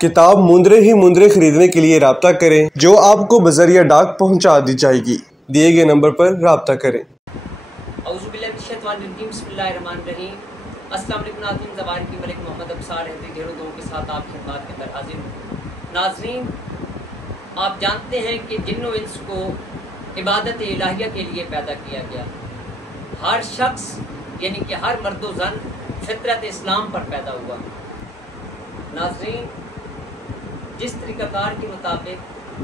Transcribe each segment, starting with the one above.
کتاب مندرے ہی مندرے خریدنے کے لیے رابطہ کریں جو آپ کو بذریعہ ڈاک پہنچا دی جائے گی۔ دیے گئے نمبر پر رابطہ کریں۔ اعوذ باللہ من الشیطان الرجیم، بسم اللہ الرحمن الرحیم۔ السلام علیکم ناظرین، زبان کی ملک محمد ابصار رہتے ڈھیروں دو کے ساتھ آپ کی خدمات کے اندر حاضر ہوں۔ ناظرین، آپ جانتے ہیں کہ جن و انس کو عبادت الہیہ کے لیے پیدا کیا گیا۔ ہر شخص یعنی کہ ہر مرد و زن فطرت اسلام پر پیدا ہوا۔ ناظرین، جس طریقہ کار کے مطابق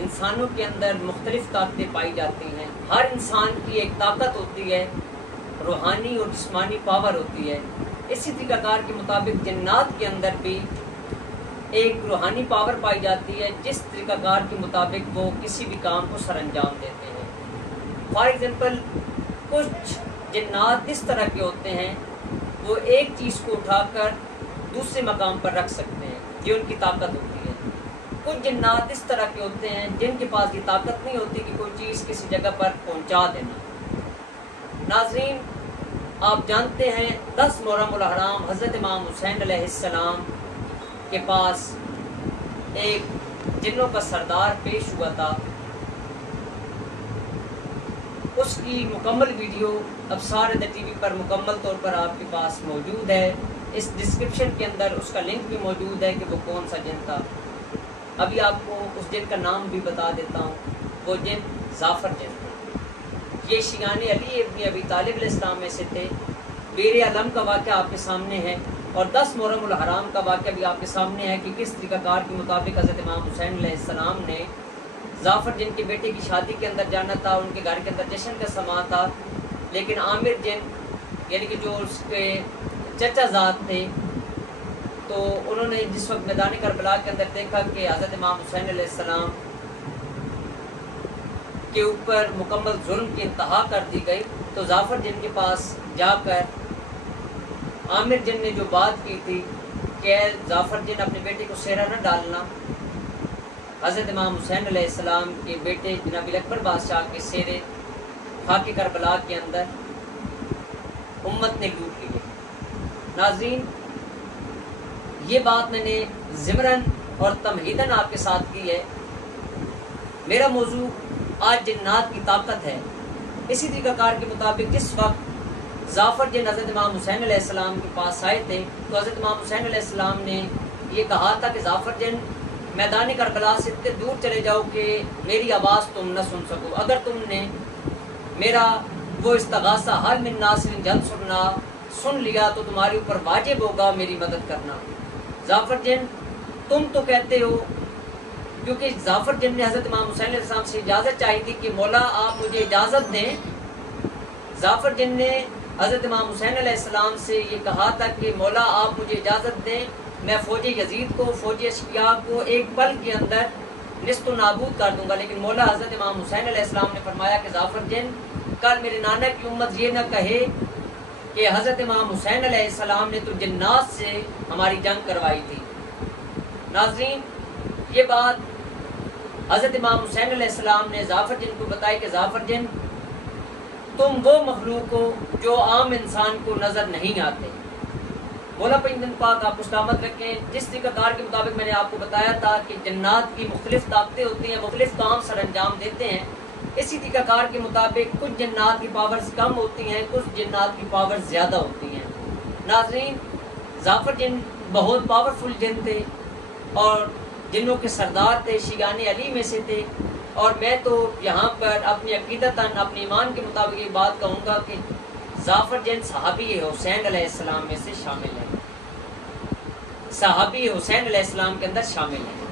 انسانوں کے اندر مختلف طاقتیں پائی جاتی ہیں، ہر انسان کی ایک طاقت ہوتی ہے، روحانی اور جسمانی پاور ہوتی ہے۔ اسی طریقہ کار کے مطابق جنات کے اندر بھی ایک روحانی پاور پائی جاتی ہے، جس طریقہ کار کے مطابق وہ کسی بھی کام کو سر انجام دیتے ہیں۔ فار ایگزامپل، کچھ جنات اس طرح کے ہوتے ہیں، وہ ایک چیز کو اٹھا کر دوسرے مقام پر رکھ سکتے ہیں، یہ ان کی طاقت ہوتی ہے۔ کچھ جنات اس طرح کے ہوتے ہیں جن کے پاس یہ طاقت نہیں ہوتی کہ کوئی چیز کسی جگہ پر پہنچا دینا۔ ناظرین، آپ جانتے ہیں 10 محرم الحرام حضرت امام حسین علیہ السلام کے پاس ایک جنوں کا سردار پیش ہوا تھا۔ اس کی مکمل ویڈیو ابصار ٹی وی پر مکمل طور پر آپ کے پاس موجود ہے۔ اس ڈسکرپشن کے اندر اس کا لنک بھی موجود ہے کہ وہ کون سا جن تھا۔ ابھی آپ کو اس جن کا نام بھی بتا دیتا ہوں، وہ جن ظافر جن تھا۔ یہ شیعان علی ابن ابی طالب علیہ السلام میں سے تھے۔ بیر علم کا واقعہ آپ کے سامنے ہے، اور 10 محرم الحرام کا واقعہ بھی آپ کے سامنے ہے کہ کس طریقہ کار کے مطابق حضرت امام حسین علیہ السلام نے ظافر جن کے بیٹے کی شادی کے اندر جانا تھا، ان کے گھر کے اندر جشن کا سما تھا، لیکن عامر جن یعنی کہ جو اس کے چچا زاد تھے، تو انہوں نے جس وقت میدان کربلا کے اندر دیکھا کہ حضرت امام حسین علیہ السلام کے اوپر مکمل ظلم کی انتہا کر دی گئی، تو ظافر جن کے پاس جا کر عامر جن نے جو بات کی تھی کہ اے ظافر جن، اپنے بیٹے کو سہرا نہ ڈالنا، حضرت امام حسین علیہ السلام کے بیٹے جناب اکبر بادشاہ کے سہرے خاک کربلا کے اندر امت نے لوٹ لی۔ ناظرین، یہ بات میں نے ضمرن اور تمہیدن آپ کے ساتھ کی ہے۔ میرا موضوع آج جنات کی طاقت ہے۔ اسی طریقہ کار کے مطابق جس وقت ظافر جن حضرت امام حسین علیہ السلام کے پاس آئے تھے، تو حضرت امام حسین علیہ السلام نے یہ کہا تھا کہ ظافر جن، میدان کربلا سے اتنے دور چلے جاؤ کہ میری آواز تم نہ سن سکو۔ اگر تم نے میرا وہ استغاثہ حل من ناصر جلد سن لیا تو تمہارے اوپر واجب ہوگا میری مدد کرنا۔ ظافر جن، تم تو کہتے ہو، کیونکہ ظافر جن نے حضرت امام حسین علیہ السلام سے اجازت چاہی تھی کہ مولا آپ مجھے اجازت دیں۔ ظافر جن نے حضرت امام حسین علیہ السلام سے یہ کہا تھا کہ مولا آپ مجھے اجازت دیں، میں فوج یزید کو، فوج اشقیاء کو ایک پل کے اندر نست و نابود کر دوں گا، لیکن مولا حضرت امام حسین علیہ السلام نے فرمایا کہ ظافر جن، کل میرے نانا کی امت یہ نہ کہے کہ حضرت امام حسین علیہ السلام نے تو جنات سے ہماری جنگ کروائی تھی۔ ناظرین، یہ بات حضرت امام حسین علیہ السلام نے ظافر جن کو بتائی کہ ظافر جن، تم وہ مخلوق ہو جو عام انسان کو نظر نہیں آتے۔ مولا پنجن پاک آپ کو سلامت رکھیں۔ جس طریقہ کار کے مطابق میں نے آپ کو بتایا تھا کہ جنات کی مختلف طاقتیں ہوتی ہیں، مختلف کام سر انجام دیتے ہیں، اسی طریقہ کار کے مطابق کچھ جنات کی پاورز کم ہوتی ہیں، کچھ جنات کی پاور زیادہ ہوتی ہیں۔ ناظرین، ظافر جن بہت پاورفل جن تھے اور جنوں کے سردار تھے، شیعان علی میں سے تھے، اور میں تو یہاں پر اپنی عقیدتاً اپنے ایمان کے مطابق یہ بات کہوں گا کہ ظافر جن صحابی حسین علیہ السلام میں سے شامل ہیں، صحابی حسین علیہ السلام کے اندر شامل ہیں۔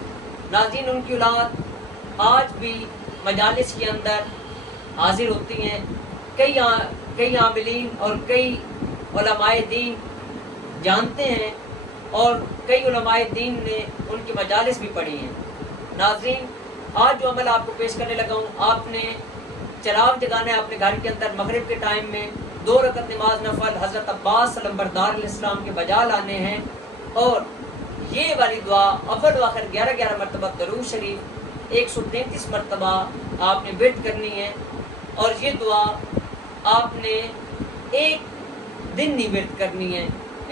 ناظرین، ان کی اولاد آج بھی مجالس کے اندر حاضر ہوتی ہیں۔ کئی عاملین اور کئی علماء دین جانتے ہیں، اور کئی علماء دین نے ان کی مجالس بھی پڑھی ہیں۔ ناظرین، آج جو عمل آپ کو پیش کرنے لگا ہوں، آپ نے چراغ جگانا ہے اپنے گھر کے اندر، مغرب کے ٹائم میں 2 رکعت نماز نفل حضرت عباس علمبردار علیہ السلام کے بجا لانے ہیں، اور یہ والی دعا اول و آخر 11 مرتبہ درود شریف 133 مرتبہ آپ نے ورد کرنی ہے، اور یہ دعا آپ نے ایک دن نہیں ورد کرنی ہے،